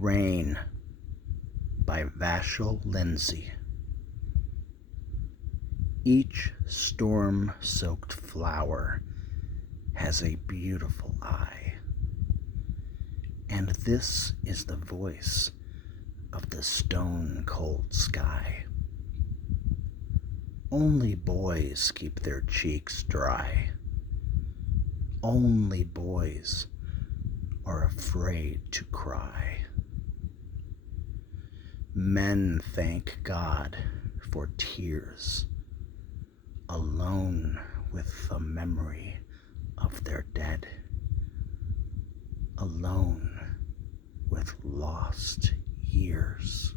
Rain by Vachel, Lindsay. Each storm-soaked flower has a beautiful eye, and this is the voice of the stone-cold sky. Only boys keep their cheeks dry. Only boys are afraid to cry. Men thank God for tears, alone with the memory of their dead, alone with lost years.